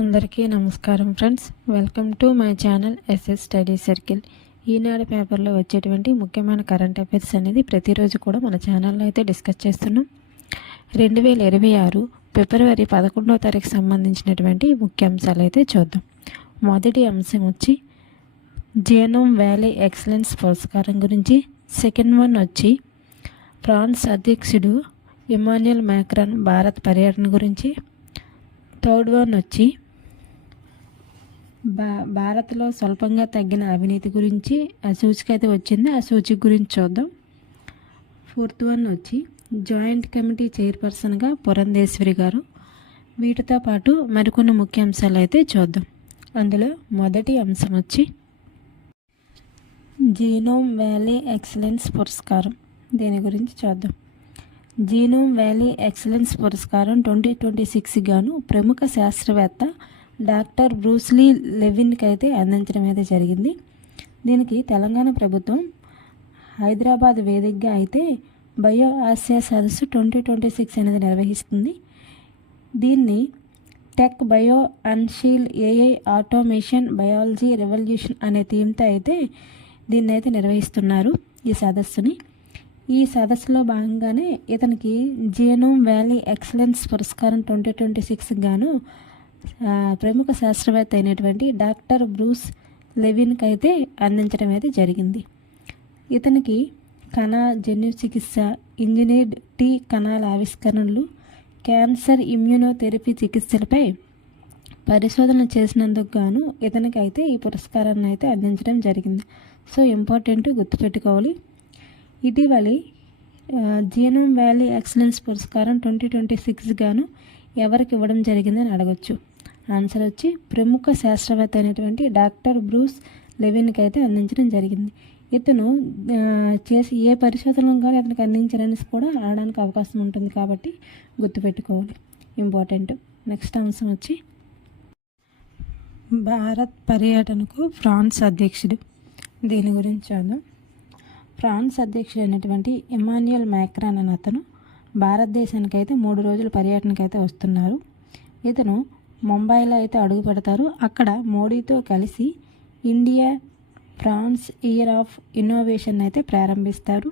అందరికీ నమస్కారం friends. Welcome to my channel SS study circle. Eenadu పేపర్లో వచ్చేటువంటి ముఖ్యమైన కరెంట్ అఫైర్స్ అనేది ప్రతిరోజు కూడా మన ఛానల్లో అయితే డిస్కస్ చేస్తున్నాం. 2026 ఫిబ్రవరి 11వ తారీఖు సంబంధించినటువంటి ముఖ్య అంశాలు అయితే చూద్దాం. మొదటి అంశం వచ్చి జీనోమ్ వ్యాలీ ఎక్సలెన్స్ పురస్కారం గురించి. సెకండ్ వన్ వచ్చి ఫ్రాన్స్ అధ్యక్షుడు ఇమాన్యుయల్ మ్యాక్రాన్ భారత్ పర్యటన గురించి. థర్డ్ వన్ వచ్చి భారత్లో స్వల్పంగా తగ్గిన అవినీతి గురించి ఆ సూచిక అయితే వచ్చింది, ఆ సూచిక గురించి చూద్దాం. ఫోర్త్ వన్ వచ్చి జాయింట్ కమిటీ చైర్పర్సన్గా పురంధేశ్వరి గారు. వీటితో పాటు మరికొన్ని ముఖ్య అంశాలు అయితే చూద్దాం. అందులో మొదటి అంశం వచ్చి జీనోమ్ వ్యాలీ ఎక్సలెన్స్ పురస్కారం. దీని గురించి చూద్దాం. జీనోమ్ వ్యాలీ ఎక్సలెన్స్ పురస్కారం 2026 గాను ప్రముఖ శాస్త్రవేత్త డాక్టర్ బ్రూస్లీ లెవిన్కి అయితే అందించడం అయితే జరిగింది. దీనికి తెలంగాణ ప్రభుత్వం హైదరాబాద్ వేదికగా అయితే బయో ఆసియా సదస్సు 2026 అనేది నిర్వహిస్తుంది. దీన్ని tech bio unleashed AI automation biology revolution అనే థీమ్తో అయితే దీన్ని అయితే నిర్వహిస్తున్నారు ఈ సదస్సుని. ఈ సదస్సులో భాగంగానే ఇతనికి జీనోమ్ వ్యాలీ ఎక్సలెన్స్ పురస్కారం 2026 గాను ప్రముఖ శాస్త్రవేత్త అయినటువంటి డాక్టర్ బ్రూస్ లెవిన్కి అయితే అందించడం అయితే జరిగింది. ఇతనికి కణ జన్యు చికిత్స, ఇంజనీర్డ్ టీ కణాల ఆవిష్కరణలు, క్యాన్సర్ ఇమ్యూనోథెరపీ చికిత్సలపై పరిశోధన చేసినందుకు గాను ఇతనికి అయితే ఈ పురస్కారాన్ని అయితే అందించడం జరిగింది. సో ఇంపార్టెంట్ గుర్తుపెట్టుకోవాలి. ఇటీవలి జీనోమ్ వ్యాలీ ఎక్సలెన్స్ పురస్కారం 2026 గాను ఎవరికి ఇవ్వడం జరిగిందని అడగచ్చు. ఆన్సర్ వచ్చి ప్రముఖ శాస్త్రవేత్త అయినటువంటి డాక్టర్ బ్రూస్ లెవిన్కి అయితే అందించడం జరిగింది. ఇతను చేసి ఏ పరిశోధనలు కానీ అతనికి అందించారని కూడా ఆడడానికి అవకాశం ఉంటుంది కాబట్టి గుర్తుపెట్టుకోవాలి, ఇంపార్టెంట్. నెక్స్ట్ అంశం వచ్చి భారత్ పర్యటనకు ఫ్రాన్స్ అధ్యక్షుడు. దీని గురించి చూద్దాం. ఫ్రాన్స్ అధ్యక్షుడు అయినటువంటి ఇమాన్యుయల్ మ్యాక్రాన్ అనే అతను భారతదేశానికి అయితే 3 రోజుల పర్యటనకు అయితే వస్తున్నారు. ఇతను ముంబైలో అయితే అడుగు పెడతారు. అక్కడ మోడీతో కలిసి India France year of innovation అయితే ప్రారంభిస్తారు.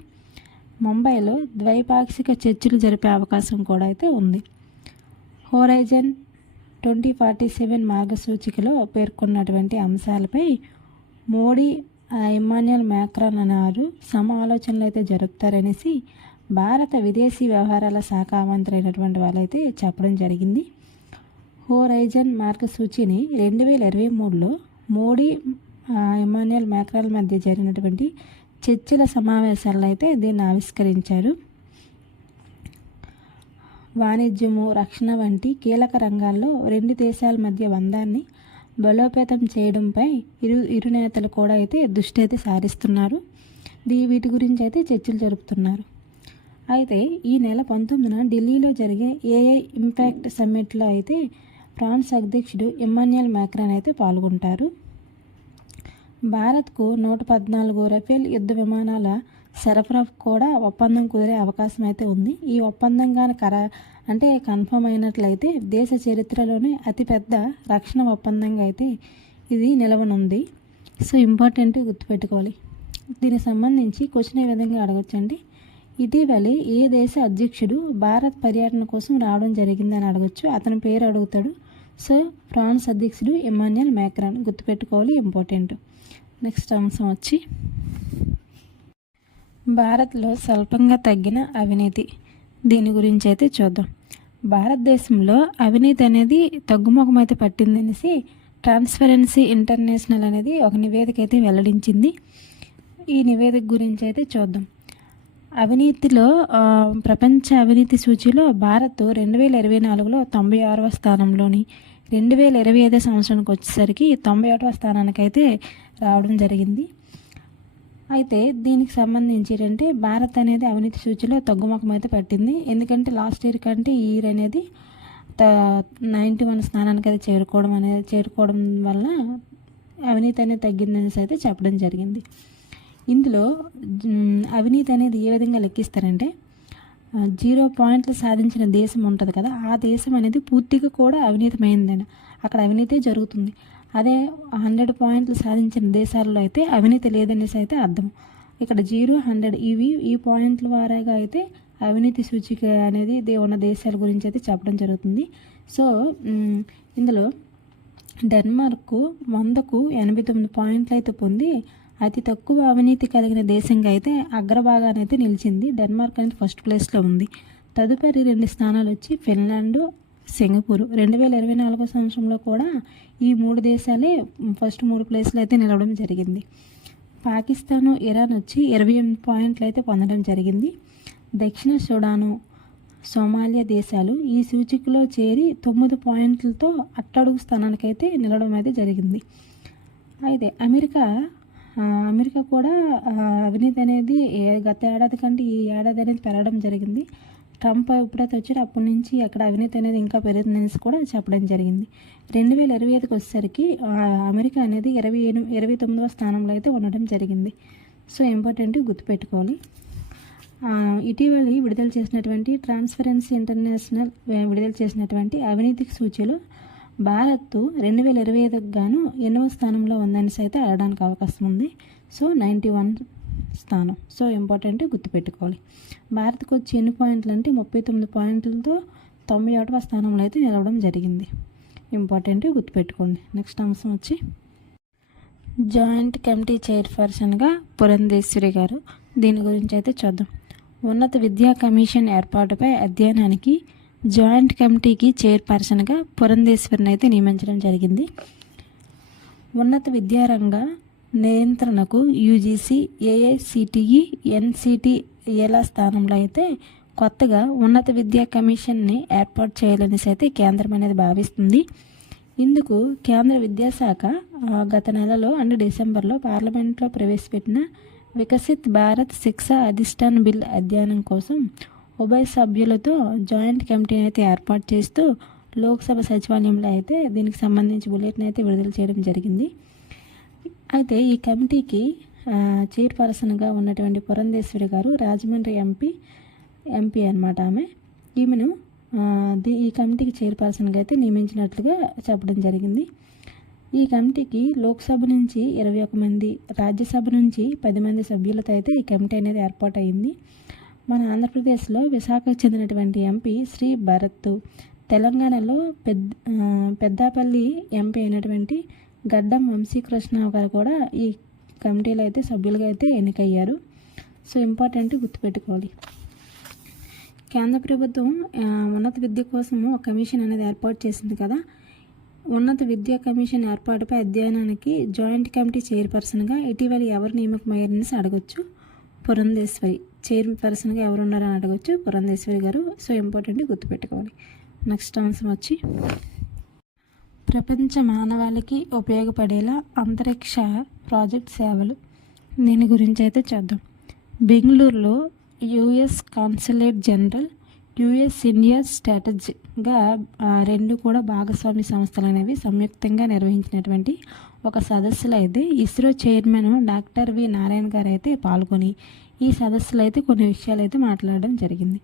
ముంబైలో ద్వైపాక్షిక చర్చలు జరిపే అవకాశం కూడా అయితే ఉంది. హోరైజన్ 2047 మార్గసూచికలో పేర్కొన్నటువంటి అంశాలపై మోడీ ఇమాన్యుయల్ మ్యాక్రాన్ అన్నారు ఆలోచనలు అయితే జరుపుతారనేసి భారత విదేశీ వ్యవహారాల శాఖ మంత్రి అయినటువంటి వాళ్ళైతే చెప్పడం జరిగింది. హోరైజన్ మార్గసూచిని 2023లో మోడీ ఇమాన్యుయల్ మ్యాక్రాన్ మధ్య జరిగినటువంటి చర్చల సమావేశాల్లో అయితే దీన్ని ఆవిష్కరించారు. వాణిజ్యము, రక్షణ వంటి కీలక రంగాల్లో 2 దేశాల మధ్య బంధాన్ని బలోపేతం చేయడంపై ఇరు నేతలు కూడా అయితే దృష్టి అయితే సారిస్తున్నారు. వీటి గురించి అయితే చర్చలు జరుపుతున్నారు. అయితే ఈ నెల 19న ఢిల్లీలో జరిగే ఏఐ ఇంపాక్ట్ సమ్మిట్లో అయితే ఫ్రాన్స్ అధ్యక్షుడు ఇమాన్యుయల్ మ్యాక్రాన్ అయితే పాల్గొంటారు. భారత్కు 114 రఫేల్ యుద్ధ విమానాల సరఫరా కూడా ఒప్పందం కుదిరే అవకాశం అయితే ఉంది. ఈ ఒప్పందం కానీ కన్ఫర్మ్ అయినట్లయితే దేశ చరిత్రలోనే అతిపెద్ద రక్షణ ఒప్పందంగా అయితే ఇది నిలవనుంది. సో ఇంపార్టెంట్ గుర్తుపెట్టుకోవాలి. దీనికి సంబంధించి క్వశ్చన్ ఏ విధంగా అడగచ్చండి, ఇటీవలి ఏ దేశ అధ్యక్షుడు భారత్ పర్యటన కోసం రావడం జరిగిందని అడగచ్చు. అతని పేరు అడుగుతాడు. సో ఫ్రాన్స్ అధ్యక్షుడు ఇమాన్యుయల్ మ్యాక్రాన్ గుర్తుపెట్టుకోవాలి, ఇంపార్టెంట్. నెక్స్ట్ అంశం వచ్చి భారత్లో స్వల్పంగా తగ్గిన అవినీతి. దీని గురించి అయితే చూద్దాం. భారతదేశంలో అవినీతి అనేది తగ్గుముఖం అయితే పట్టిందనేసి ట్రాన్స్పరెన్సీ ఇంటర్నేషనల్ అనేది ఒక నివేదిక అయితే వెల్లడించింది. ఈ నివేదిక గురించి అయితే చూద్దాం. అవినీతిలో ప్రపంచ అవినీతి సూచీలో భారత్ 2024లో 96వ స్థానంలోని 2025 సంవత్సరానికి వచ్చేసరికి 91వ స్థానానికి అయితే రావడం జరిగింది. అయితే దీనికి సంబంధించి ఏంటంటే భారత్ అనేది అవినీతి సూచీలో తగ్గుముఖం అయితే పట్టింది. ఎందుకంటే లాస్ట్ ఇయర్ కంటే ఈ ఇయర్ అనేది 91 స్థానానికి అయితే చేరుకోవడం వల్ల అవినీతి అనేది తగ్గిందనేసి అయితే చెప్పడం జరిగింది. ఇందులో అవినీతి అనేది ఏ విధంగా లెక్కిస్తారంటే 0 పాయింట్లు సాధించిన దేశం ఉంటుంది కదా, ఆ దేశం అనేది పూర్తిగా కూడా అవినీతిమైందని. అక్కడ అవినీతి జరుగుతుంది. అదే 100 పాయింట్లు సాధించిన దేశాల్లో అయితే అవినీతి లేదనేసి అయితే అర్థం. ఇక్కడ 0, 100 ఈ పాయింట్ల వారీగా అయితే అవినీతి సూచిక అనేది ఉన్న దేశాల గురించి అయితే చెప్పడం జరుగుతుంది. సో ఇందులో డెన్మార్క్ 100కు 89 పాయింట్లు అయితే పొంది అతి తక్కువ అవినీతి కలిగిన దేశంగా అయితే అగ్రభాగానైతే నిలిచింది. డెన్మార్క్ అనేది ఫస్ట్ ప్లేస్లో ఉంది. తదుపరి 2 స్థానాలు వచ్చి ఫిన్లాండ్, సింగపూర్. 2024 సంవత్సరంలో కూడా ఈ 3 దేశాలే ఫస్ట్ 3 ప్లేస్లో అయితే నిలవడం జరిగింది. పాకిస్తాను, ఇరాన్ వచ్చి 28 పాయింట్లు అయితే పొందడం జరిగింది. దక్షిణ సుడాను, సోమాలియా దేశాలు ఈ సూచికలో చేరి 9 పాయింట్లతో అట్టడుగు స్థానానికైతే నిలవడం అయితే జరిగింది. అయితే అమెరికా కూడా అవినీతి అనేది గత ఏడాది కంటే ఈ ఏడాది అనేది పెరగడం జరిగింది. ట్రంప్ ఎప్పుడైతే వచ్చారో అప్పటి నుంచి అక్కడ అవినీతి అనేది ఇంకా పెరుగుతుందనేసి కూడా చెప్పడం జరిగింది. 2025కి వచ్చేసరికి అమెరికా అనేది 29వ స్థానంలో అయితే ఉండడం జరిగింది. సో ఇంపార్టెంట్ గుర్తుపెట్టుకోవాలి. ఇటీవలి విడుదల చేసినటువంటి ట్రాన్స్పరెన్సీ ఇంటర్నేషనల్ విడుదల చేసినటువంటి అవినీతికి సూచీలో భారత్ 2025కు గాను 8వ స్థానంలో ఉందనేసి అయితే అడగడానికి అవకాశం ఉంది. సో 91 స్థానం. సో ఇంపార్టెంట్ గుర్తుపెట్టుకోవాలి. భారత్కు వచ్చి ఎన్ని పాయింట్లు అంటే 39 పాయింట్లతో 91వ స్థానంలో అయితే నిలవడం జరిగింది. ఇంపార్టెంట్ గుర్తుపెట్టుకోండి. నెక్స్ట్ అంశం వచ్చి జాయింట్ కమిటీ చైర్పర్సన్గా పురంధేశ్వరి గారు. దీని గురించి అయితే చూద్దాం. ఉన్నత విద్యా కమిషన్ ఏర్పాటుపై అధ్యయనానికి జాయింట్ కమిటీకి చైర్పర్సన్గా పురంధేశ్వరిని అయితే నియమించడం జరిగింది. ఉన్నత విద్యారంగ నియంత్రణకు యూజీసీ, ఏఐసిటిఈ, ఎన్సిటిఏల స్థానంలో అయితే కొత్తగా ఉన్నత విద్యా కమిషన్ని ఏర్పాటు చేయాలనేసి అయితే కేంద్రం అనేది భావిస్తుంది. ఇందుకు కేంద్ర విద్యాశాఖ గత నెలలో డిసెంబర్లో పార్లమెంట్లో ప్రవేశపెట్టిన వికసిత్ భారత్ శిక్షా అధిష్టాన బిల్ అధ్యయనం కోసం ఉభయ సభ్యులతో జాయింట్ కమిటీని అయితే ఏర్పాటు చేస్తూ లోక్సభ సచివాలయంలో అయితే దీనికి సంబంధించి బులెటిన్ అయితే విడుదల చేయడం జరిగింది. అయితే ఈ కమిటీకి చైర్పర్సన్గా ఉన్నటువంటి పురంధేశ్వరి గారు రాజమండ్రి ఎంపీ అన్నమాట. ఈమెను ఈ కమిటీకి చైర్పర్సన్గా అయితే నియమించినట్లుగా చెప్పడం జరిగింది. ఈ కమిటీకి లోక్సభ నుంచి 21 మంది, రాజ్యసభ నుంచి 10 మంది సభ్యులతో అయితే ఈ కమిటీ అనేది ఏర్పాటు అయింది. మన ఆంధ్రప్రదేశ్లో విశాఖకు చెందినటువంటి ఎంపీ శ్రీ భరత్, తెలంగాణలో పెద్దాపల్లి ఎంపీ అయినటువంటి గడ్డం వంశీకృష్ణ గారు కూడా ఈ కమిటీలో అయితే సభ్యులుగా అయితే ఎన్నికయ్యారు. సో ఇంపార్టెంట్ గుర్తుపెట్టుకోవాలి. కేంద్ర ప్రభుత్వం ఉన్నత విద్య కోసము ఒక కమిషన్ అనేది ఏర్పాటు చేసింది కదా. ఉన్నత విద్యా కమిషన్ ఏర్పాటుపై అధ్యయనానికి జాయింట్ కమిటీ చైర్పర్సన్గా ఇటీవల ఎవరు నియామకమయ్యారనేసి అడగొచ్చు. పురంధేశ్వరి. చైర్పర్సన్గా ఎవరు ఉన్నారని అడగొచ్చు. పురంధేశ్వరి గారు. సో ఇంపార్టెంట్ గుర్తుపెట్టుకోవాలి. నెక్స్ట్ అంశం వచ్చి ప్రపంచ మానవాళికి ఉపయోగపడేలా అంతరిక్ష ప్రాజెక్ట్ సేవలు. దీని గురించి అయితే చూద్దాం. బెంగళూరులో US consulate general, US India స్ట్రాటజీగా 2 కూడా భాగస్వామి సంస్థలు అనేవి సంయుక్తంగా నిర్వహించినటువంటి ఒక సదస్సులో అయితే ISRO chairman doctor V Narayana గారు అయితే పాల్గొని ఈ సదస్సులో అయితే కొన్ని విషయాలు అయితే మాట్లాడడం జరిగింది.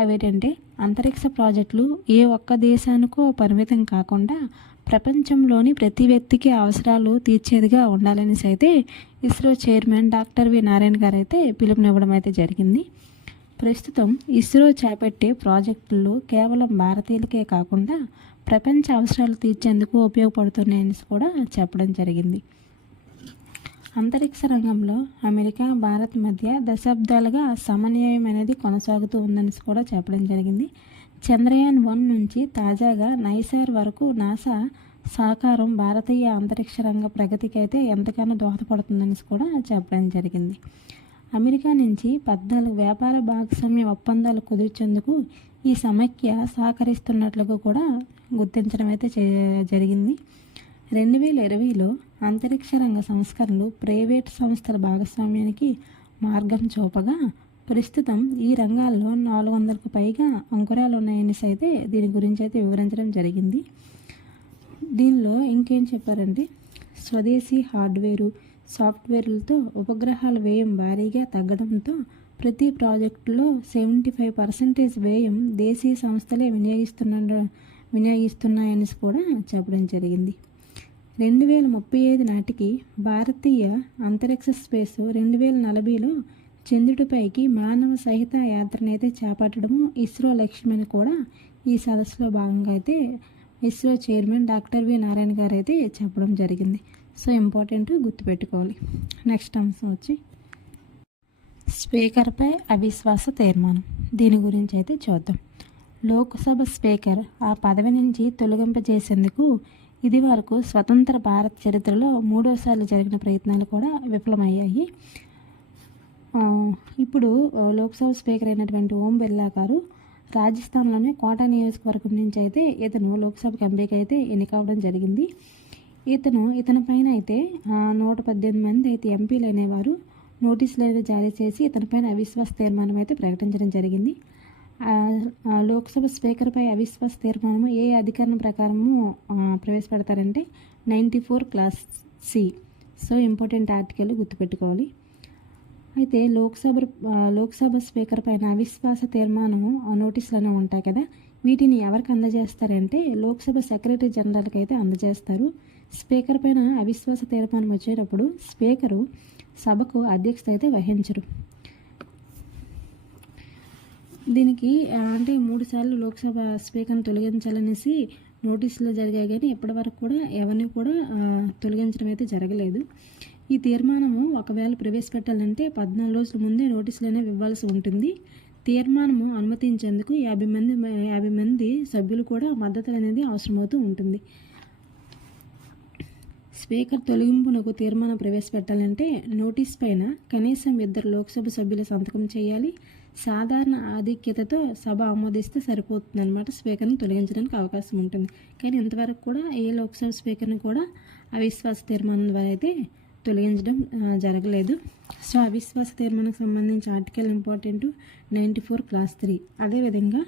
అవేంటంటే అంతరిక్ష ప్రాజెక్టులు ఏ ఒక్క దేశానికో పరిమితం కాకుండా ప్రపంచంలోని ప్రతి వ్యక్తికి అవసరాలు తీర్చేదిగా ఉండాలనేసి అయితే ISRO chairman doctor V Narayana గారు అయితే పిలుపునివ్వడం అయితే జరిగింది. ప్రస్తుతం ఇస్రో చేపట్టే ప్రాజెక్టులు కేవలం భారతీయులకే కాకుండా ప్రపంచ అవసరాలు తీర్చేందుకు ఉపయోగపడుతున్నాయని కూడా చెప్పడం జరిగింది. అంతరిక్ష రంగంలో అమెరికా, భారత్ మధ్య దశాబ్దాలుగా సమన్వయం అనేది కొనసాగుతూ ఉందని కూడా చెప్పడం జరిగింది. చంద్రయాన్ 1 నుంచి తాజాగా నైసార్ వరకు నాసా సహకారం భారతీయ అంతరిక్ష రంగ ప్రగతికి అయితే ఎంతగానో దోహదపడుతుందని కూడా చెప్పడం జరిగింది. అమెరికా నుంచి 14 వ్యాపార భాగస్వామ్య ఒప్పందాలు కుదిర్చేందుకు ఈ సమైక్య సహకరిస్తున్నట్లుగా కూడా గుర్తించడం అయితే జరిగింది. 2020లో అంతరిక్ష రంగ సంస్కరణలు ప్రైవేట్ సంస్థల భాగస్వామ్యానికి మార్గం చూపగా ప్రస్తుతం ఈ రంగాల్లో 400కు పైగా అంకురాలు ఉన్నాయని అయితే దీని గురించి అయితే వివరించడం జరిగింది. దీనిలో ఇంకేం చెప్పారంటే స్వదేశీ హార్డ్వేరు, సాఫ్ట్వేర్లతో ఉపగ్రహాల వ్యయం భారీగా తగ్గడంతో ప్రతి ప్రాజెక్టులో 75% వ్యయం దేశీయ సంస్థలే వినియోగిస్తున్నాయని కూడా చెప్పడం జరిగింది. 2035 నాటికి భారతీయ అంతరిక్ష స్పేస్ 2040లో చంద్రుడిపైకి మానవ సహిత యాత్రనైతే చేపట్టడము ఇస్రో లక్ష్యమని కూడా ఈ సదస్సులో భాగంగా అయితే ISRO chairman doctor V Narayana గారు అయితే చెప్పడం జరిగింది. సో ఇంపార్టెంట్ గుర్తుపెట్టుకోవాలి. నెక్స్ట్ అంశం వచ్చి స్పీకర్పై అవిశ్వాస తీర్మానం. దీని గురించి అయితే చూద్దాం. లోక్సభ స్పీకర్ ఆ పదవి నుంచి తొలగింపజేసేందుకు ఇది వరకు స్వతంత్ర భారత చరిత్రలో 3వసారి జరిగిన ప్రయత్నాలు కూడా విఫలమయ్యాయి. ఇప్పుడు లోక్సభ స్పీకర్ అయినటువంటి ఓం బిర్లా గారు రాజస్థాన్లోని కోటా నియోజకవర్గం నుంచి అయితే ఇతను లోక్సభకు ఎంపీకి అయితే ఎన్నికవడం జరిగింది. ఇతని పైన అయితే 118 మంది అయితే ఎంపీలు అనేవారు నోటీసులు అయితే జారీ చేసి ఇతనిపైన అవిశ్వాస తీర్మానం అయితే ప్రకటించడం జరిగింది. లోక్సభ స్పీకర్పై అవిశ్వాస తీర్మానము ఏ అధికరణం ప్రకారము ప్రవేశపెడతారంటే 94 clause C. So important article గుర్తుపెట్టుకోవాలి. అయితే లోక్సభ స్పీకర్ పైన అవిశ్వాస తీర్మానము నోటీసులు అనేవి ఉంటాయి కదా, వీటిని ఎవరికి అందజేస్తారంటే లోక్సభ సెక్రటరీ జనరల్కి అయితే అందజేస్తారు. స్పీకర్ పైన అవిశ్వాస తీర్మానం వచ్చేటప్పుడు స్పీకరు సభకు అధ్యక్షత అయితే వహించరు. దీనికి అంటే 3 సార్లు లోక్సభ స్పీకర్ని తొలగించాలనేసి నోటీసులు జరిగాయి, కానీ ఇప్పటివరకు కూడా ఎవరిని కూడా తొలగించడం అయితే జరగలేదు. ఈ తీర్మానము ఒకవేళ ప్రవేశపెట్టాలంటే 14 రోజుల ముందే నోటీసులు అనేవి ఇవ్వాల్సి ఉంటుంది. తీర్మానము అనుమతించేందుకు 50 మంది సభ్యులు కూడా మద్దతు అనేది అవసరమవుతూ ఉంటుంది. స్పీకర్ తొలగింపునకు తీర్మానం ప్రవేశపెట్టాలంటే నోటీస్ పైన కనీసం 2 లోక్సభ సభ్యుల సంతకం చేయాలి. సాధారణ ఆధిక్యతతో సభ ఆమోదిస్తే సరిపోతుంది అనమాట. స్పీకర్ని తొలగించడానికి అవకాశం ఉంటుంది. కానీ ఇంతవరకు కూడా ఏ లోక్సభ స్పీకర్ని కూడా అవిశ్వాస తీర్మానం ద్వారా అయితే తొలగించడం జరగలేదు. సో అవిశ్వాస తీర్మానానికి సంబంధించి ఆర్టికల్ ఇంపార్టెంట్ 94 క్లాస్ 3. అదేవిధంగా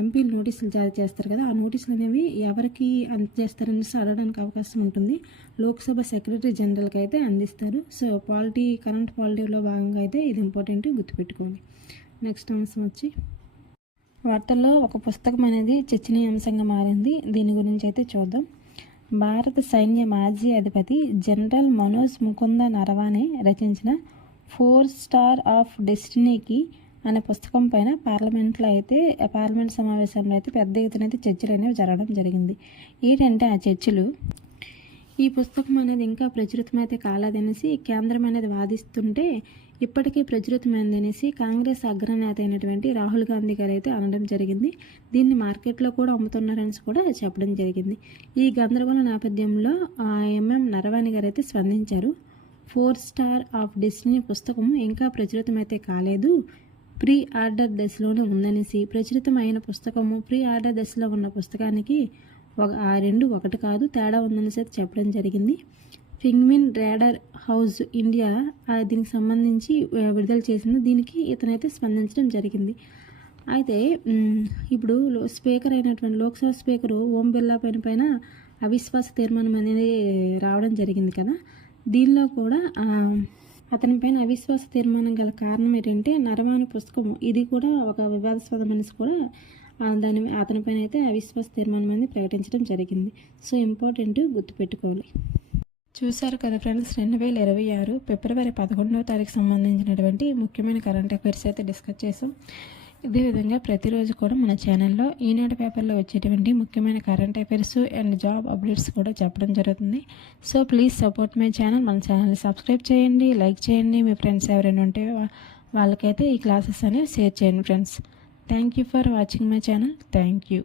ఎంపీలు నోటీసులు జారీ చేస్తారు కదా, ఆ నోటీసులు అనేవి ఎవరికి అందజేస్తారనేసి అడగడానికి అవకాశం ఉంటుంది. లోక్సభ సెక్రటరీ జనరల్కి అయితే అందిస్తారు. సో కరెంట్ పాలిటీలో భాగంగా అయితే ఇది ఇంపార్టెంట్ గుర్తుపెట్టుకోండి. నెక్స్ట్ అంశం వచ్చి వార్తల్లో ఒక పుస్తకం అనేది చర్చనీయాంశంగా మారింది. దీని గురించి అయితే చూద్దాం. భారత సైన్య మాజీ అధిపతి జనరల్ మనోజ్ ముకుంద నరవానే రచించిన 4 స్టార్ ఆఫ్ డెస్టినీకి అనే పుస్తకం పైన పార్లమెంట్ సమావేశంలో అయితే పెద్ద ఎత్తున అయితే చర్చలు అనేవి జరగడం జరిగింది. ఏంటంటే ఆ చర్చలు ఈ పుస్తకం అనేది ఇంకా ప్రచురితమైతే కాలేదనేసి కేంద్రం అనేది వాదిస్తుంటే ఇప్పటికే ప్రచురితమైందనేసి కాంగ్రెస్ అగ్రనేత అయినటువంటి రాహుల్ గాంధీ గారు అయితే అనడం జరిగింది. దీన్ని మార్కెట్లో కూడా అమ్ముతున్నారని కూడా చెప్పడం జరిగింది. ఈ గందరగోళ నేపథ్యంలో నరవాణి గారు అయితే స్పందించారు. 4 స్టార్ ఆఫ్ డెస్టినీ పుస్తకం ఇంకా ప్రచురితమైతే కాలేదు, ప్రీ ఆర్డర్ దశలోనే ఉందనేసి, ప్రచురితం అయిన పుస్తకము ప్రీ ఆర్డర్ దశలో ఉన్న పుస్తకానికి ఆ రెండు ఒకటి కాదు, తేడా ఉందనేసి అయితే చెప్పడం జరిగింది. పెంగ్విన్ రేడర్ హౌస్ ఇండియా దీనికి సంబంధించి విడుదల చేసింది. దీనికి ఇతనైతే స్పందించడం జరిగింది. అయితే ఇప్పుడు స్పీకర్ అయినటువంటి లోక్సభ స్పీకరు ఓం బిర్లా పైన అవిశ్వాస తీర్మానం అనేది రావడం జరిగింది కదా, దీనిలో కూడా అతని పైన అవిశ్వాస తీర్మానం గల కారణం ఏంటంటే నరవాణి పుస్తకము ఇది కూడా ఒక వివాదాస్పద మనిషి కూడా అతని పైన అయితే అవిశ్వాస తీర్మానం అనేది ప్రకటించడం జరిగింది. సో ఇంపార్టెంట్ గుర్తుపెట్టుకోవాలి. చూశారు కదా ఫ్రెండ్స్, 2026 ఫిబ్రవరి 11వ తారీఖు సంబంధించినటువంటి ముఖ్యమైన కరెంట్ అఫైర్స్ అయితే డిస్కస్ చేసాం. ఇదే విధంగా ప్రతిరోజు కూడా మన ఛానల్లో ఈనాడు పేపర్లో వచ్చేటువంటి ముఖ్యమైన current affairs and job updates కూడా చెప్పడం జరుగుతుంది. So please support my channel. మన ఛానల్ని సబ్స్క్రైబ్ చేయండి, లైక్ చేయండి. మీ ఫ్రెండ్స్ ఎవరైనా ఉంటే వాళ్ళకైతే ఈ క్లాసెస్ అనేవి షేర్ చేయండి friends. Thank you for watching my channel. Thank you.